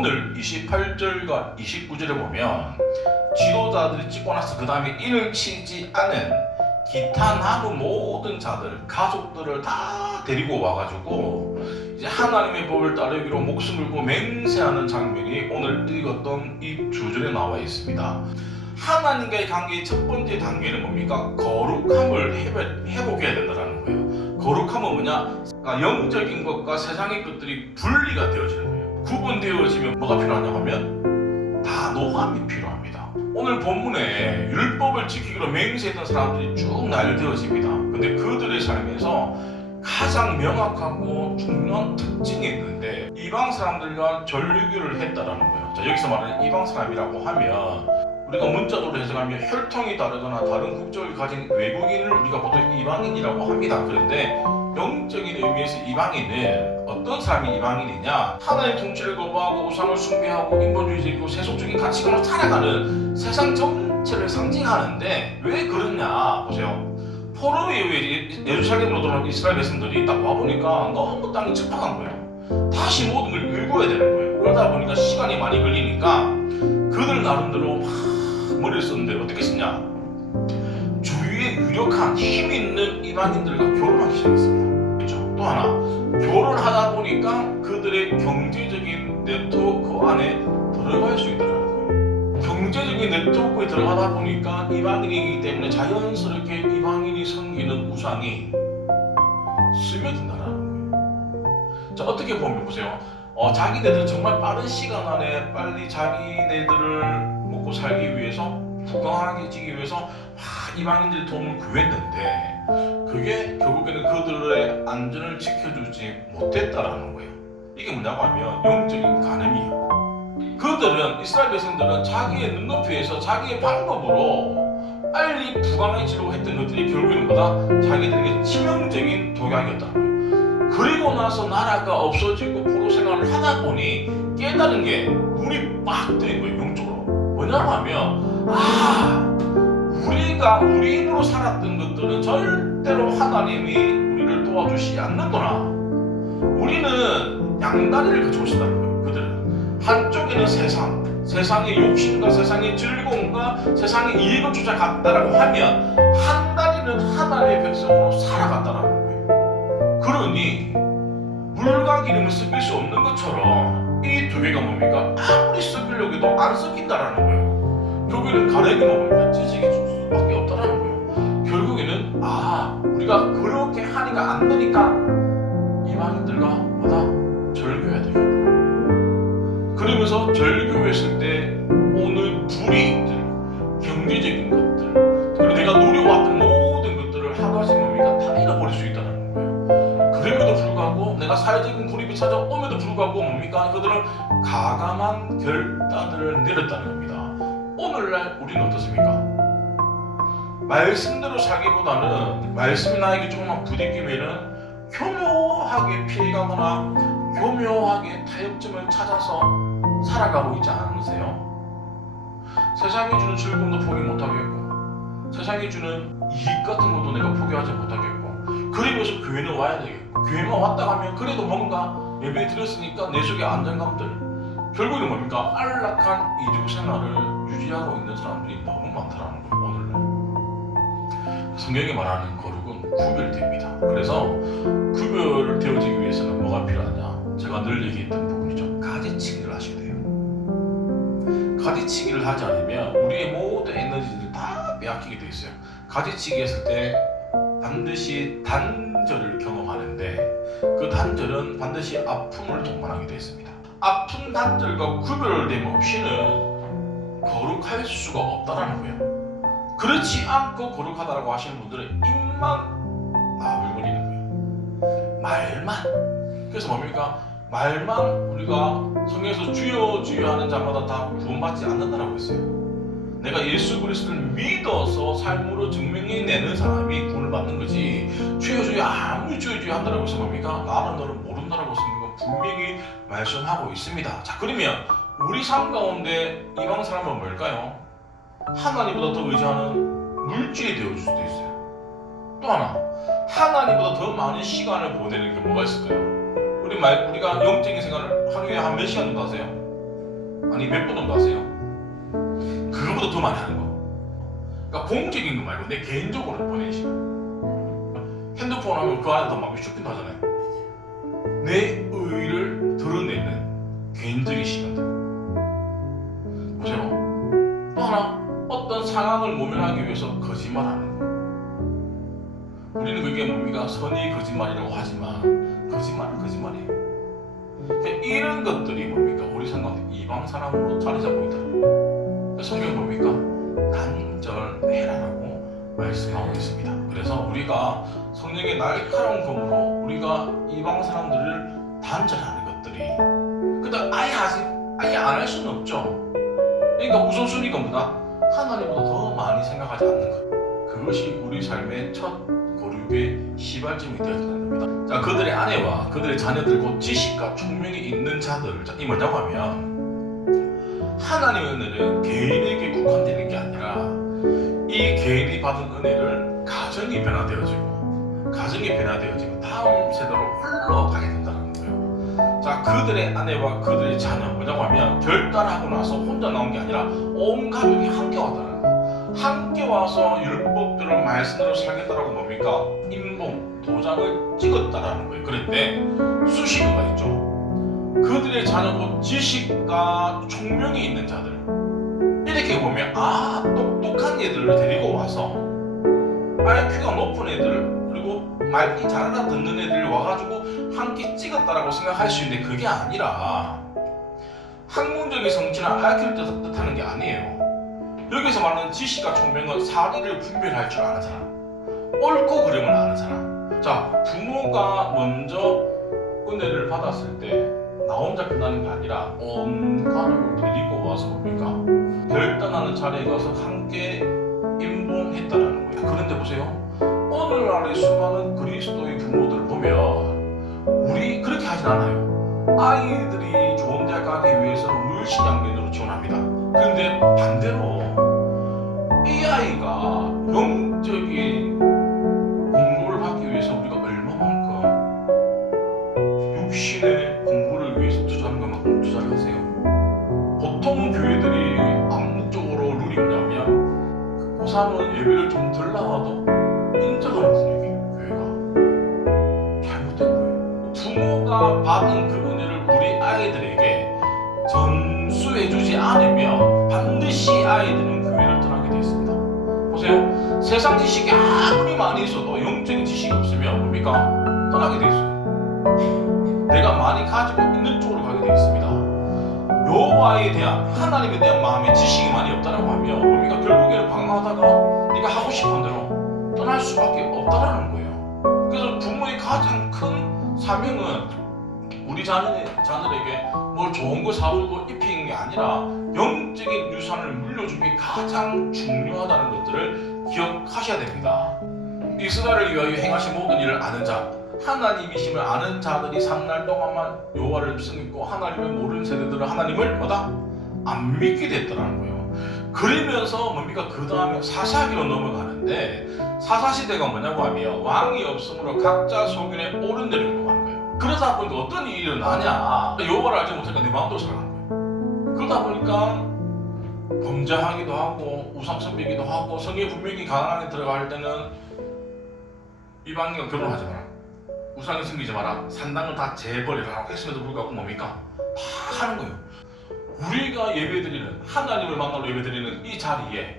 오늘 28절과 29절에 보면 지도자들이 찍고 나서 그 다음에 인을 치지 않은 기타 남은 모든 자들, 가족들을 다 데리고 와가지고 이제 하나님의 법을 따르기로 목숨을 걸고 맹세하는 장면이 오늘 읽었던 이 주절에 나와 있습니다. 하나님과의 관계의 첫 번째 단계는 뭡니까? 거룩함을 회복해야 된다는 거예요. 거룩함은 뭐냐? 그러니까 영적인 것과 세상의 것들이 분리가 되어지는 거예요. 구분되어지면 뭐가 필요하냐 하면 단호함이 필요합니다. 오늘 본문에 율법을 지키기로 맹세했던 사람들이 쭉 나열되어집니다. 근데 그들의 삶에서 가장 명확하고 중요한 특징이 있는데 이방 사람들과 전류교를 했다라는 거예요. 자, 여기서 말하는 이방 사람이라고 하면 우리가 문자적으로 해석하면 혈통이 다르거나 다른 국적을 가진 외국인을 우리가 보통 이방인이라고 합니다. 그런데 영적인 의미에서 이방인은 어떤 사람이 이방인이냐? 하나님의 통치를 거부하고 우상을 숭배하고 인본주의적이고 세속적인 가치관으로 살아가는 세상 전체를 상징하는데 왜 그러냐? 보세요. 포로 이후에 예루살렘으로 돌아온 이스라엘 백성들이 딱 와보니까 너무 땅이 척박한 거예요. 다시 모든 걸 읽어야 되는 거예요. 그러다 보니까 시간이 많이 걸리니까 그들 나름대로 막 머리를 썼는데 어떻게 썼냐? 주위에 유력한 힘 있는 이방인들과 결혼하기 시작했습니다. 그렇죠? 또 하나, 결혼하다 보니까 그들의 경제적인 네트워크 안에 들어갈 수 있다는 거예요. 경제적인 네트워크에 들어가다 보니까 이방인이기 때문에 자연스럽게 이방인이 섬기는 우상이 스며든다는 거예요. 자, 어떻게 보면 보세요. 자기네들은 정말 빠른 시간 안에 빨리 자기네들을 먹고 살기 위해서 부강하게지기 위해서 이방인들의 도움을 구했는데 그게 결국에는 그들의 안전을 지켜주지 못했다라는 거예요. 이게 뭐냐고 하면 영적인 간음이에요. 그들은 이스라엘 백성들은 자기의 눈높이에서 자기의 방법으로 빨리 부강해지려고 했던 것들이 결국에는 뭐다? 자기들에게 치명적인 독약이었다는 거예요. 그리고 나서 나라가 없어지고 포로 생활을 하다 보니 깨달은 게 눈이 빡 뜨는 거예요. 영적으로. 뭐냐고 하면 우리 힘으로 살았던 것들은 절대로 하나님이 우리를 도와주시지 않는구나. 우리는 양다리를 거쳐 오시다는 거예요. 그들은 한쪽에는 세상의 욕심과 세상의 즐거움과 세상의 이익을 쫓아갔다라고 하면 한 다리는 하나님의 백성으로 살아갔다라는 거예요. 그러니 물과 기름을 섞일 수 없는 것처럼 이 두 개가 뭡니까? 아무리 섞으려고 해도 안 섞인다라는 거예요. 결국에는 가래기 먹으면 찌질이 줄 수밖에 없다라는 거예요. 결국에는 우리가 그렇게 하니까 안 되니까 이방인들과 절교해야 되겠구나. 그러면서 절교했을 때 오는 불이익들, 경제적인 것들, 그리고 내가 누려왔던 모든 것들을 하루아침에 뭡니까? 다 잃어버릴 수 있다는 거예요. 그럼에도 불구하고 내가 사회적인 고립이 찾아옴에도 불구하고 뭡니까? 그들은 가감한 결단을 내렸다는 겁니다. 오늘날 우리는 어떻습니까? 말씀대로 살기보다는 말씀이 나에게 조금만 부딪히면은 교묘하게 피해가거나 교묘하게 타협점을 찾아서 살아가고 있지 않으세요? 세상이 주는 즐거움도 포기 못하겠고 세상이 주는 이익 같은 것도 내가 포기하지 못하겠고 그러면서 교회는 와야 되겠고 교회만 왔다 가면 그래도 뭔가 예배 드렸으니까 내 속의 안정감들 결국은 뭡니까? 안락한 이주 생활을 유지하고 있는 사람들이 너무 많다는 거예요. 오늘날 성경이 말하는 거룩은 구별됩니다. 그래서 구별되어지기 위해서는 뭐가 필요하냐? 제가 늘 얘기했던 부분이죠. 가지치기를 하셔야 돼요. 가지치기를 하지 않으면 우리의 모든 에너지들이 다 빼앗기게 돼 있어요. 가지치기 했을 때 반드시 단절을 경험하는데 그 단절은 반드시 아픔을 동반하게 되어 있습니다. 아픈 단절과 구별됨 없이는 거룩할 수가 없다라는 거예요. 그렇지 않고 거룩하다라고 하시는 분들은 입만 나불거리는 거예요. 말만. 그래서 뭡니까? 말만 우리가 성경에서 주여 주여 하는 자마다 다 구원받지 않는다라고 했어요. 내가 예수 그리스도를 믿어서 삶으로 증명해내는 사람이 구원을 받는 거지 주여 주여 아무리 주여 주여 한다라고 해서 뭡니까? 나는 너를 모른다라고 성경은 분명히 말씀하고 있습니다. 자, 그러면 우리 삶 가운데 이방 사람은 뭘까요? 하나님보다 더 의지하는 물질이 되어줄 수도 있어요. 또 하나, 하나님보다 더 많은 시간을 보내는 게 뭐가 있을까요? 우리가 영적인 생활을 하루에 한 몇 시간 정도 하세요? 아니 몇 번 정도 하세요? 그거보다 더 많이 하는 거. 그러니까 공적인 거 말고 내 개인적으로 보내는 시간. 핸드폰 하면 그 안에서 막 쇼핑도 하잖아요. 내 의의를 드러내는 개인적인 시간들. 보세요. 또 하나, 어떤 상황을 모면하기 위해서 거짓말하는 거. 우리는 그게 뭡니까? 선의 거짓말이라고 하지만 거짓말은 거짓말이에요. 그러니까 이런 것들이 뭡니까? 우리 생각에 이방 사람으로 자리 잡고 있다. 성경 뭡니까? 단절해라라고 말씀하고 있습니다. 그래서 우리가 성령의 날카로운 검으로 우리가 이방 사람들을 단절하는 것들이, 그다음 아예 안 할 수는 없죠. 그러니까 우선순위가 뭐다? 하나님보다 더 많이 생각하지 않는 것. 그것이 우리 삶의 첫 고륙의 시발점이 되어야 된다는 겁니다. 자, 그들의 아내와 그들의 자녀들 곧 지식과 총명이 있는 자들. 자, 이 뭐냐고 하면 하나님의 은혜는 개인에게 국한되는 게 아니라 이 개인이 받은 은혜를 가정이 변화되어지고 다음 세대로 흘러가게 된다는 거예요. 자, 그들의 아내와 그들의 자녀 뭐냐고 하면 결단하고 나서 혼자 나온 게 아니라 온 가족이 함께 왔다는 거예요. 함께 와서 율법대로 말씀대로 살겠다라고 뭡니까? 인봉, 도장을 찍었다라는 거예요. 그런데 수식어가 있죠. 그들의 자녀 곧 지식과 총명이 있는 자들. 이렇게 보면 똑똑한 애들을 데리고 와서 IQ가 높은 애들, 그리고 말이 잘 알아듣는 애들이 와가지고 함께 찍었다라고 생각할 수 있는데, 그게 아니라 학문적인 성취나 IQ를 뜻하는 게 아니에요. 여기서 말하는 지식과 총명은 사리를 분별할 줄 아는 사람, 옳고 그름을 아는 사람. 자, 부모가 먼저 은혜를 받았을 때 나 혼자 끝나는 게 아니라 온 가족을 데리고 와서 뭡니까? 결단하는 자리에 가서 함께 임봉했다라는 거예요. 그런데 보세요. 오늘날의 수많은 그리스도의 부모들을 보면 우리 그렇게 하진 않아요. 아이들이 좋은 대학 가기 위해서는 물신양면으로 지원합니다. 그런데 반대로 이 아이가 영적인 공부를 하기 위해서 우리가 얼마만큼 육신의 공부를 위해서 투자하는 것만큼 투자를 하세요. 보통 교회들이 암묵적으로 룰이 뭐냐면 고3은 예배를 좀 덜 나와도 인정하는 분위기예요. 교회가 잘못된 거예요. 부모가 받은 그 은혜를 우리 아이들에게 전수해주지 않으면 반드시 아이들은 교회를 떠나게 되어 있습니다. 보세요. 세상 지식이 아무리 많이 있어도 영적인 지식이 없으면 뭡니까? 떠나게 되어 있어요. 내가 많이 가지고 있는 쪽으로 가게 되어 있습니다. 여호와에 대한, 하나님에 대한 마음의 지식이 많이 없다라고 하면 뭡니까? 결국에는 방황하다가 네가 하고 싶은 대로 떠날 수밖에 없다라는 거예요. 그래서 부모의 가장 큰 사명은 우리 자녀에게 뭘 좋은 거 사주고 입히는 게 아니라 영적인 유산을 물려주는 게 가장 중요하다는 것들을 기억하셔야 됩니다. 이스라엘을 위하여 행하신 모든 일을 아는 자, 하나님이심을 아는 자들이 산날 동안만 여호와를 믿고 하나님을 모르는 세대들은 하나님을 뭐다? 안 믿게 됐더라는 거예요. 그러면서 뭡니까? 그 다음에 사사기로 넘어가는데, 사사시대가 뭐냐고 하면 왕이 없으므로 각자 소견에 옳은 대로 행동하는 거예요. 그러다 보니까 어떤 일이 일어나냐? 여호와를 알지 못하니까 내 마음대로 살아가는 거예요. 그러다 보니까 범죄하기도 하고 우상숭배기도 하고, 성에 분명히 가난하게 들어갈 때는 이방인과 결혼하지 마라, 우상에 숨기지 마라, 산당을 다 재버리라고 했음에도 불구하고 뭡니까? 다 하는 거예요. 우리가 예배드리는, 하나님을 만나러 예배드리는 이 자리에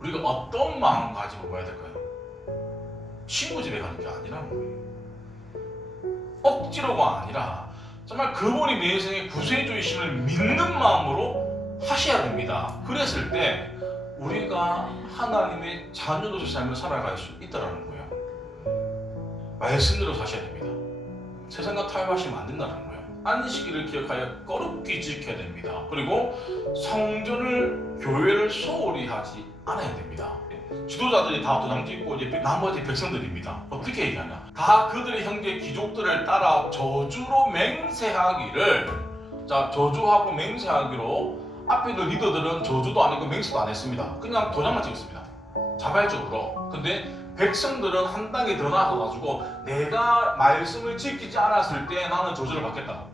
우리가 어떤 마음 가지고 가야 될까요? 친구 집에 가는 게 아니라는 거예요. 억지로가 아니라 정말 그분이 내 인생의 구세주이심을 믿는 마음으로 하셔야 됩니다. 그랬을 때 우리가 하나님의 자녀로서의 삶을 살아갈 수 있다는 거예요. 말씀대로 사셔야 됩니다. 세상과 타협하시면 안 된다는 거예요. 안식일을 기억하여 거룩히 지켜야 됩니다. 그리고 성전을, 교회를 소홀히 하지 않아야 됩니다. 지도자들이 다 도장 찍고 이제 나머지 백성들입니다. 어떻게 얘기하냐? 다 그들의 형제 귀족들을 따라 저주로 맹세하기를, 자, 저주하고 맹세하기로, 앞에 있는 리더들은 저주도 아니고 맹세도 안 했습니다. 그냥 도장만 찍었습니다. 자발적으로. 근데 백성들은 한 단계 더 나아가가지고 내가 말씀을 지키지 않았을 때 나는 저주를 받겠다.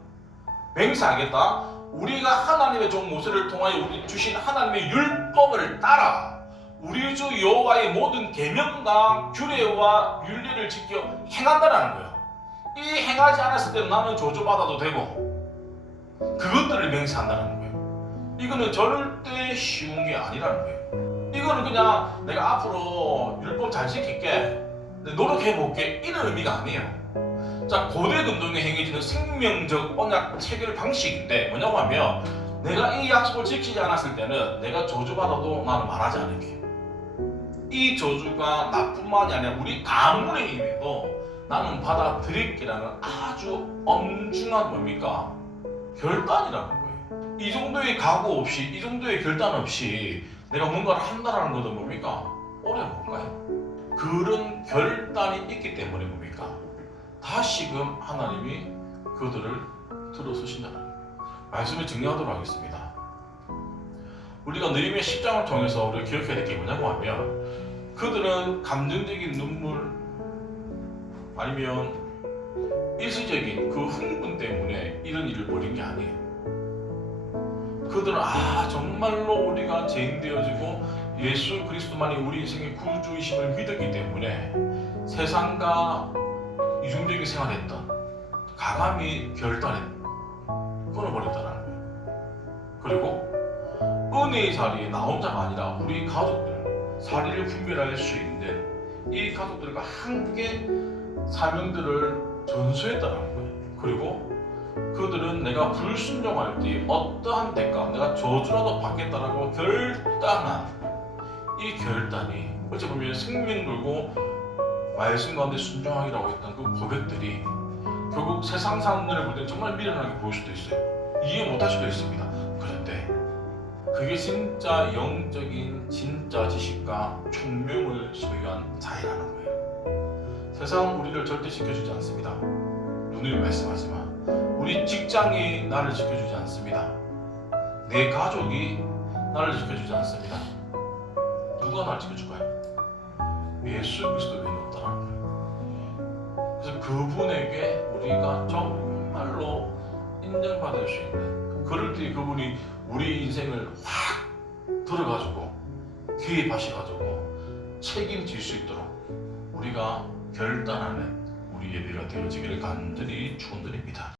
맹세하겠다. 우리가 하나님의 종 모세를 통하여 우리 주신 하나님의 율법을 따라 우리 주 여호와의 모든 계명과 규례와 윤리를 지켜 행한다라는 거예요. 이 행하지 않았을 때는 나는 저주받아도 되고 그것들을 맹세한다는 거예요. 이거는 절대 쉬운 게 아니라는 거예요. 이거는 그냥 내가 앞으로 율법 잘 지킬게, 노력해볼게, 이런 의미가 아니에요. 자, 고대 금동에 행해지는 생명적 언약 체결 방식인데 뭐냐고 하면 내가 이 약속을 지키지 않았을 때는 내가 저주받아도 나는 말하지 않을게. 이 저주가 나뿐만이 아니라 우리 가문의 힘에도 나는 받아들일게라는 아주 엄중한 뭡니까? 결단이라는 거예요. 이 정도의 각오 없이, 이 정도의 결단 없이 내가 뭔가를 한다는 것은 뭡니까? 어려울까요? 그런 결단이 있기 때문에 뭡니까? 다시금 하나님이 그들을 들어서신다는 거예요. 말씀을 정리하도록 하겠습니다. 우리가 느림의 10장을 통해서 우리가 기억해야 될 게 뭐냐고 하면 그들은 감정적인 눈물 아니면 일시적인 그 흥분 때문에 이런 일을 벌인 게 아니에요. 그들은 정말로 우리가 죄인되어지고 예수 그리스도만이 우리 인생의 구주이심을 믿었기 때문에 세상과 이중적인 생활했던 가감히 결단해 끊어버렸다는 거예요. 그리고 은혜의 자리에 나 혼자가 아니라 우리 가족들, 사리를 분별할 수 있는 이 가족들과 함께 사명들을 전수했다는 거예요. 그리고 그들은 내가 불순종할 때 어떠한 대가, 내가 저주라도 받겠다라고 결단한 이 결단이 어찌 보면 생명 걸고 말씀 가운데 순종하기라고 했던 그 고백들이 결국 세상 사람들을 볼 때 정말 미련하게 보일 수도 있어요. 이해 못할 수도 있습니다. 그런데 그게 진짜 영적인 진짜 지식과 총명을 소유한 자이라는 거예요. 세상은 우리를 절대 지켜주지 않습니다. 누누이 말씀하지만 우리 직장이 나를 지켜주지 않습니다. 내 가족이 나를 지켜주지 않습니다. 누가 나를 지켜줄까요? 예수 그리스도 외에는 없다라는 거예요. 그래서 그분에게 우리가 정말로 인정받을 수 있는, 그럴 때 그분이 우리 인생을 확 들어가지고 개입하셔가지고 책임질 수 있도록 우리가 결단하는 우리 예배가 되어지기를 간절히 축원드립니다.